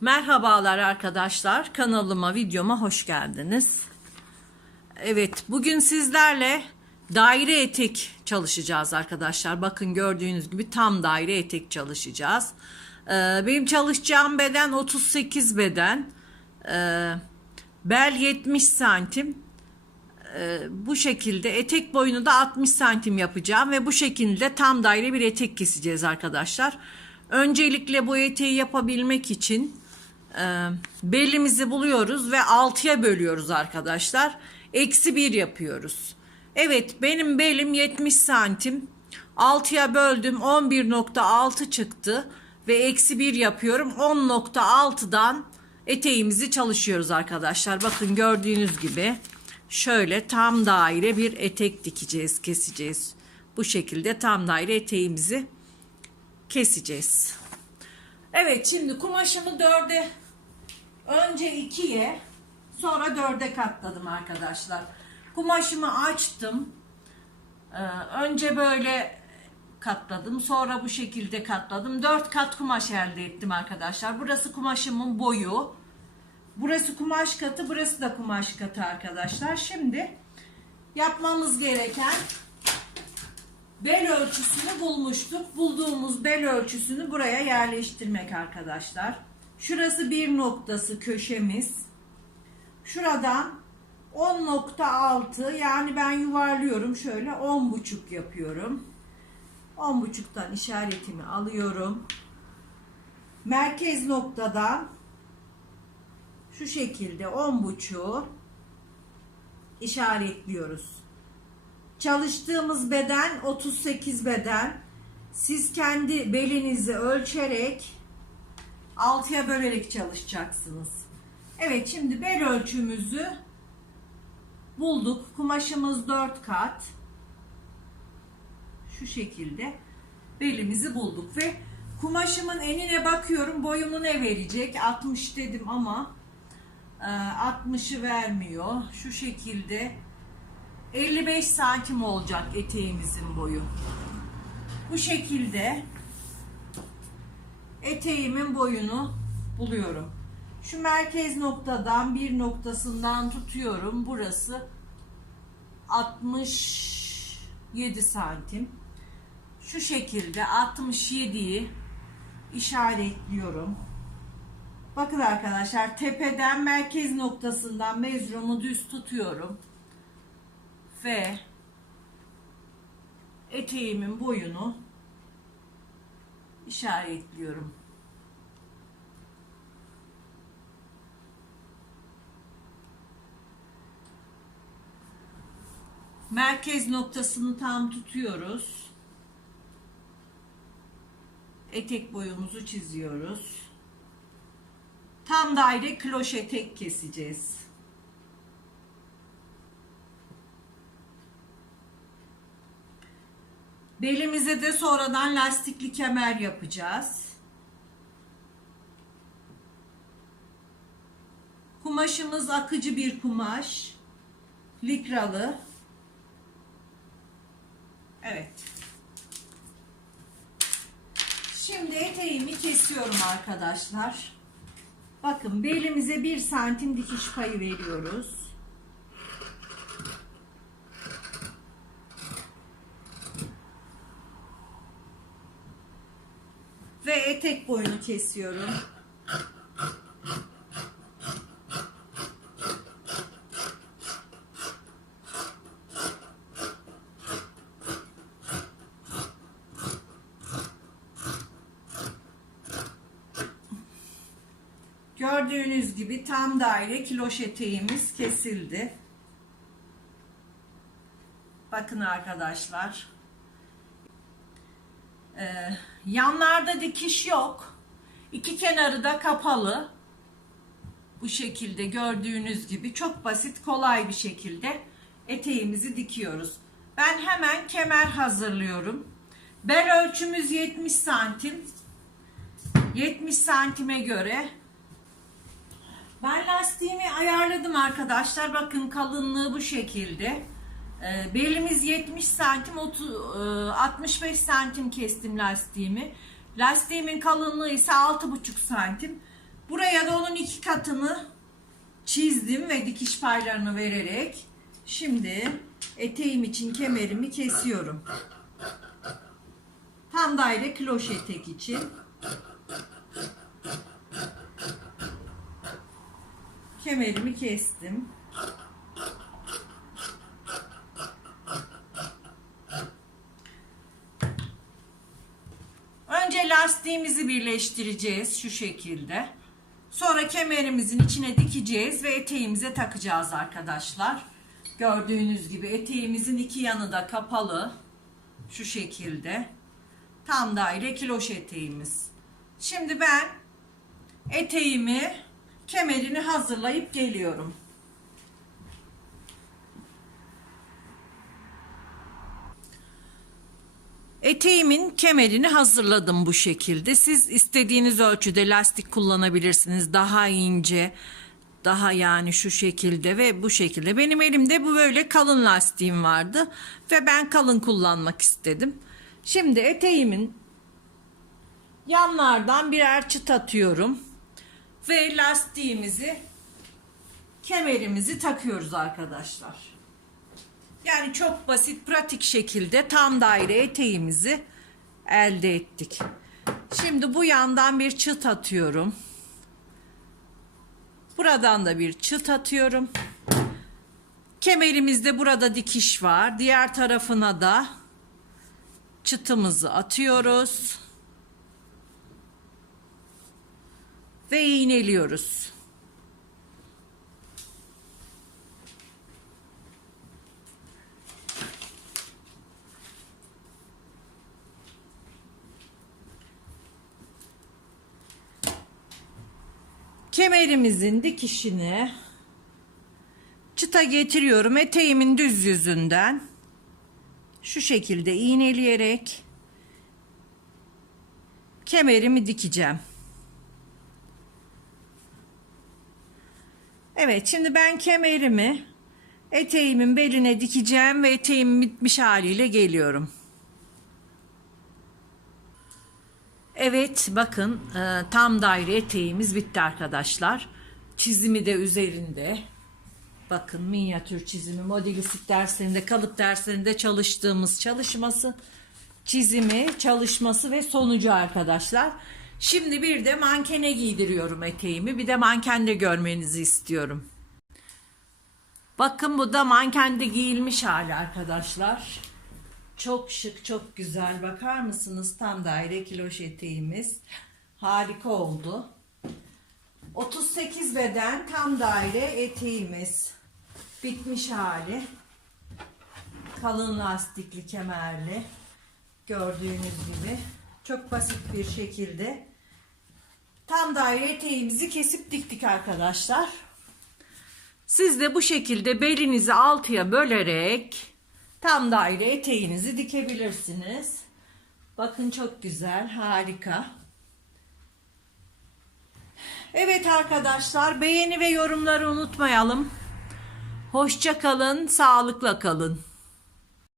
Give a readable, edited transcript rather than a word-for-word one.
Merhabalar arkadaşlar, kanalıma, videoma hoş geldiniz. Evet, bugün sizlerle daire etek çalışacağız arkadaşlar. Bakın gördüğünüz gibi tam daire etek çalışacağız. Benim çalışacağım beden 38 beden. Bel 70 santim. Bu şekilde etek boyunu da 60 santim yapacağım ve bu şekilde tam daire bir etek keseceğiz arkadaşlar. Öncelikle bu eteği yapabilmek için belimizi buluyoruz ve 6'ya bölüyoruz arkadaşlar. -1 yapıyoruz. Evet, benim belim 70 santim. 6'ya böldüm, 11,6 çıktı ve -1 yapıyorum. 10,6'dan eteğimizi çalışıyoruz arkadaşlar. Bakın gördüğünüz gibi şöyle tam daire bir etek dikeceğiz, keseceğiz. Bu şekilde tam daire eteğimizi keseceğiz. Evet, şimdi kumaşımı önce 2'ye sonra 4'e katladım arkadaşlar. Kumaşımı açtım. Önce böyle katladım, sonra bu şekilde katladım. 4 kat kumaş elde ettim arkadaşlar. Burası kumaşımın boyu. Burası kumaş katı, burası da kumaş katı arkadaşlar. Şimdi yapmamız gereken, bel ölçüsünü bulmuştuk. Bulduğumuz bel ölçüsünü buraya yerleştirmek arkadaşlar. Şurası bir noktası, köşemiz. Şuradan 10,6, yani ben yuvarlıyorum şöyle, 10,5 yapıyorum. 10,5'tan işaretimi alıyorum. Merkez noktadan şu şekilde 10,5'u işaretliyoruz. Çalıştığımız beden 38 beden. Siz kendi belinizi ölçerek 6'ya bölerek çalışacaksınız. Evet, şimdi bel ölçümüzü bulduk. Kumaşımız 4 kat. Şu şekilde belimizi bulduk ve kumaşımın enine bakıyorum. Boyumu ne verecek? 60 dedim ama 60'ı vermiyor. Şu şekilde 55 santim olacak eteğimizin boyu. Bu şekilde eteğimin boyunu buluyorum. Şu merkez noktadan bir noktasından tutuyorum. Burası 67 santim. Şu şekilde 67'yi işaretliyorum. Bakın arkadaşlar, tepeden merkez noktasından mezrumu düz tutuyorum. Ve eteğimin boyunu işaretliyorum. Merkez noktasını tam tutuyoruz. Etek boyumuzu çiziyoruz. Tam daire kloş etek keseceğiz. Belimize de sonradan lastikli kemer yapacağız. Kumaşımız akıcı bir kumaş. Likralı. Evet. Şimdi eteğimi kesiyorum arkadaşlar. Bakın, belimize 1 santim dikiş payı veriyoruz. Ve etek boyunu kesiyorum. Gördüğünüz gibi tam daire kiloş eteğimiz kesildi. Bakın arkadaşlar. Yanlarda dikiş yok. İki kenarı da kapalı. Bu şekilde gördüğünüz gibi çok basit, kolay bir şekilde eteğimizi dikiyoruz. Ben hemen kemer hazırlıyorum. Bel ölçümüz 70 santim. 70 santime göre ben lastiğimi ayarladım arkadaşlar. Bakın kalınlığı bu şekilde. Belimiz 70 santim, 65 santim kestim lastiğimi. Lastiğimin kalınlığı ise 6,5 santim. Buraya da onun 2 katını çizdim ve dikiş paylarını vererek şimdi eteğim için kemerimi kesiyorum. Tam daire kloş etek için. Kemerimi kestim. Önce lastiğimizi birleştireceğiz şu şekilde. Sonra kemerimizin içine dikeceğiz ve eteğimize takacağız arkadaşlar. Gördüğünüz gibi eteğimizin 2 yanı da kapalı. Şu şekilde. Tam daire kiloş eteğimiz. Şimdi ben eteğimi, kemerini hazırlayıp geliyorum. Eteğimin kemerini hazırladım bu şekilde. Siz istediğiniz ölçüde lastik kullanabilirsiniz. Daha ince, daha yani şu şekilde ve bu şekilde. Benim elimde bu böyle kalın lastiğim vardı ve ben kalın kullanmak istedim. Şimdi eteğimin yanlardan birer çıt atıyorum ve lastiğimizi, kemerimizi takıyoruz arkadaşlar. Yani çok basit, pratik şekilde tam daire eteğimizi elde ettik. Şimdi bu yandan bir çıt atıyorum. Buradan da bir çıt atıyorum. Kemerimizde burada dikiş var. Diğer tarafına da çıtımızı atıyoruz. Ve iğneliyoruz. Kemerimizin dikişini çıta getiriyorum. Eteğimin düz yüzünden şu şekilde iğneleyerek kemerimi dikeceğim. Evet, şimdi ben kemerimi eteğimin beline dikeceğim ve eteğim bitmiş haliyle geliyorum. Evet, bakın tam daire eteğimiz bitti arkadaşlar. Çizimi de üzerinde. Bakın minyatür çizimi, modelistik derslerinde, kalıp derslerinde çalıştığımız çizimi, çalışması ve sonucu arkadaşlar. Şimdi bir de mankene giydiriyorum eteğimi. Bir de mankende görmenizi istiyorum. Bakın bu da mankende giyilmiş hali arkadaşlar. Çok şık, çok güzel. Bakar mısınız? Tam daire kiloş eteğimiz. Harika oldu. 38 beden tam daire eteğimiz. Bitmiş hali. Kalın lastikli, kemerli. Gördüğünüz gibi. Çok basit bir şekilde tam daire eteğimizi kesip diktik arkadaşlar. Siz de bu şekilde belinizi 6'ya bölerek tam daire eteğinizi dikebilirsiniz. Bakın çok güzel, harika. Evet arkadaşlar, beğeni ve yorumları unutmayalım. Hoşça kalın, sağlıkla kalın.